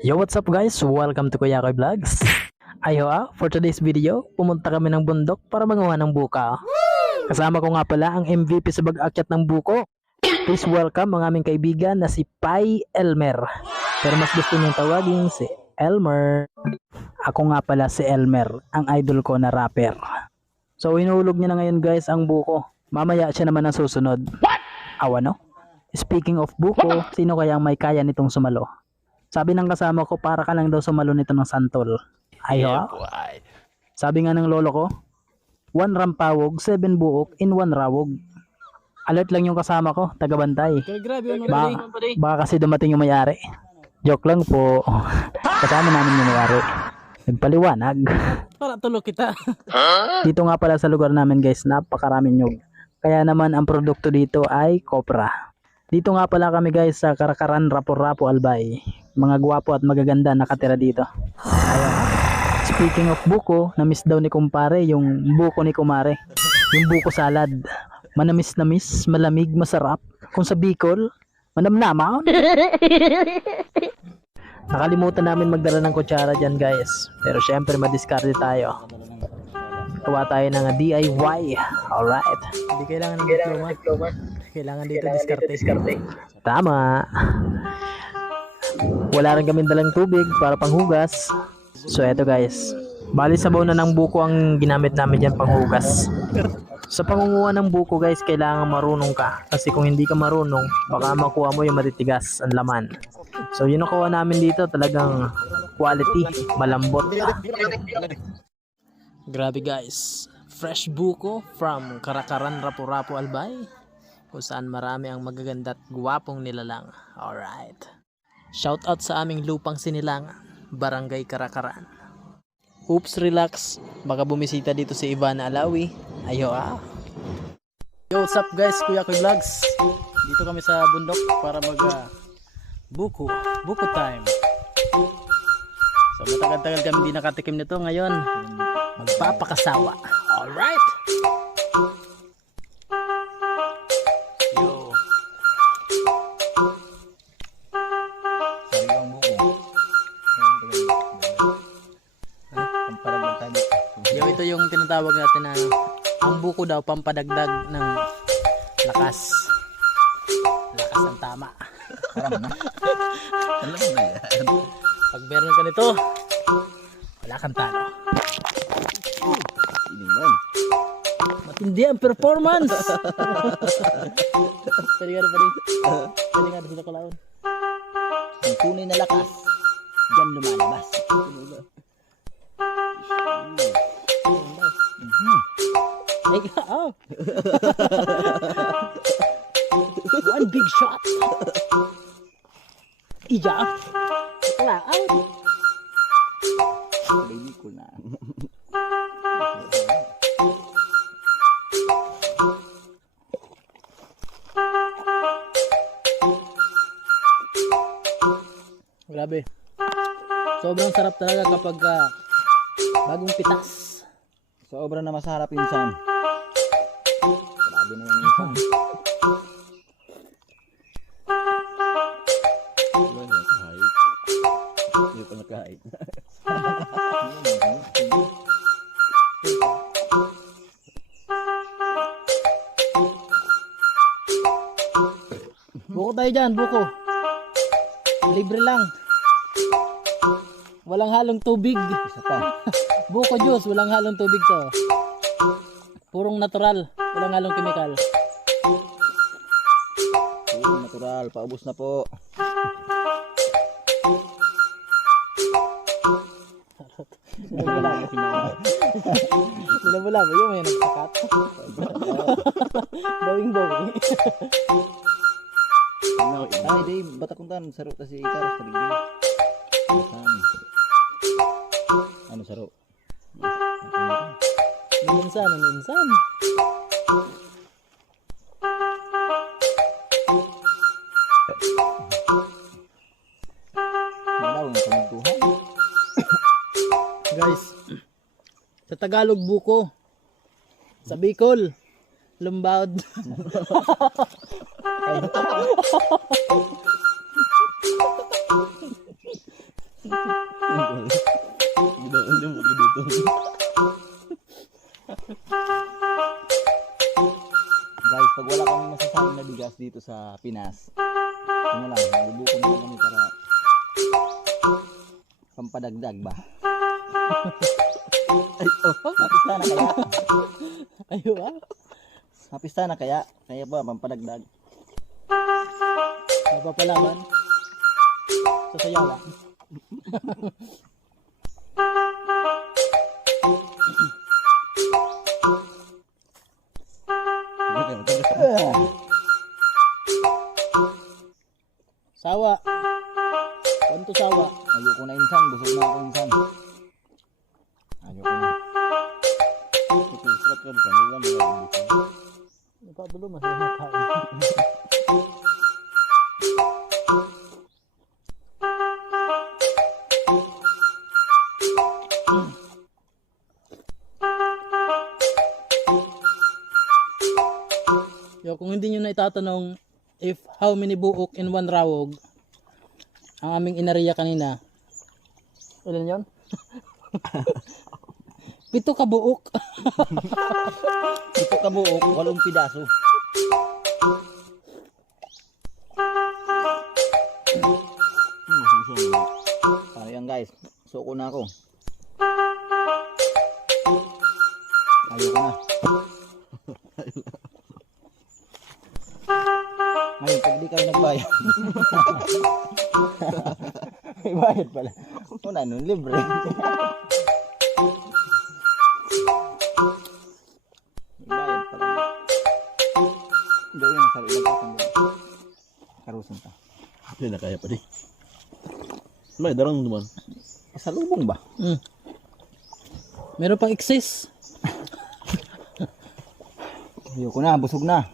Yo, what's up guys? Welcome to Kuya Koy Vlogs. For today's video, pumunta kami ng bundok para manguha ng buka. Kasama ko nga pala ang MVP sa pag-akyat ng buko. Please welcome ang aming kaibigan na si Pai Elmer. Pero mas gusto niyang tawagin si Elmer. Ako nga pala si Elmer, ang idol ko na rapper. So hinulog niya na ngayon guys ang buko. Mamaya siya naman ang susunod. Ano? Speaking of buko, sino kaya ang may kaya nitong sumalo? Sabi ng kasama ko, para ka lang daw sumalo nito ng santol. Sabi nga ng lolo ko, 1 rampawog, 7 buok in 1 rawog. Alert lang yung kasama ko, tagabantay. Baka kasi dumating yung may-ari. Joke lang po. Kasama namin yung may-ari. Nagpaliwanag. Para tulog kita. Dito nga pala sa lugar namin guys, napakaraming nyug. Kaya naman ang produkto dito ay kopra. Dito nga pala kami guys sa Karakaran, Rapu-Rapu, Albay. Mga gwapo at magaganda nakatira dito. Ayun. Speaking of buko, na-miss daw ni kumpare yung buko ni kumare. Yung buko salad. Manamis-namis, malamig, masarap. Kung sa Bicol, manamnama. Nakalimutan namin magdala ng kutsara dyan guys. Pero syempre madiskarte tayo. Gawa tayo ng DIY. Alright. Hindi kailangan ng diploma. Kailangan dito diskarte. Tama. Wala rin kami dalang tubig para panghugas. So eto guys, bali sabaw na ng buko ang ginamit namin dyan panghugas. Sa pangunguha ng buko guys, kailangan marunong ka. Kasi kung hindi ka marunong, baka makuha mo yung matitigas ang laman. So yun nakuha namin dito, talagang quality, malambot. Grabe guys, fresh buko from Karakaran, Rapu-Rapu, Albay, kung saan marami ang magaganda at guwapong nilalang. Alright. Shout out sa aming lupang sinilangan, Barangay Karakaran. Oops, relax. Baka bumisita dito si Ivana Alawi. Yo, what's up guys? Kuya Koy Vlogs. Dito kami sa bundok para buko time. So matagal-tagal kami di nakatikim nito. Ngayon, magpapakasawa. Alright. Yo, ito yung tinatawag natin na ang buko daw pampadagdag ng lakas. Lakas ng tama. Alam na yan. Pag meron ka nito, wala kang talo. Iniman. Matindi ang performance. Pwede nga rin sila kalaon. Ang tunay na lakas, diyan lumalabas. Ay, one big shot. Iya. Kalaon. Baby ko na. Grabe. Sobrang sarap talaga kapag bagong pitas. Sobra na masarap insan. Grabe na yan insan. Wala na kahit. Hindi pa nakahit. Buko tayo dyan, buko. Libre lang. Walang halong tubig. Isa pa. Buko juice, walang halong tubig to. Purong natural, walang halong chemical. Natural, paubos na po. Wala ba yung may nagsakat? Bawing. Ay, Dave, batakuntan. Saro ta si Ikaros sa bigay. Ano saro? Minsan. Malaw yung kamagtuhan. Guys, sa Tagalog buko. Sa Bicol, lumbawd. Guys, pag wala kami masasayang na bigas dito sa Pinas, ano lang, bubuko na lang kami para pampadagdag ba? Napista na kaya? Ayo ah. Napista na kaya? Kaya ba, pampadagdag? Napapalaban. Sa sayawa. Sawa. Kanto sawa. Ayoko na insan, busog na ako insan. Ayoko na. Nagkadulo mas nakakain. Yo, kung hindi nyo na itatanong if how many buok in one rawog ang aming inariya kanina, ilan yon? 7 ka buok. Ito kabuok, 8 pidaso. Ayan guys, suko na ako. Ayoko na. Ngayon, pag di kayo nagbayad. May bayad pala. Una nun, libre. May bayad pala. Gawin ang sarili ko. Karusan ta. Hindi na kaya pa di. May darang naman. Sa lubong ba? Meron pang excess. Ayoko na, busog na.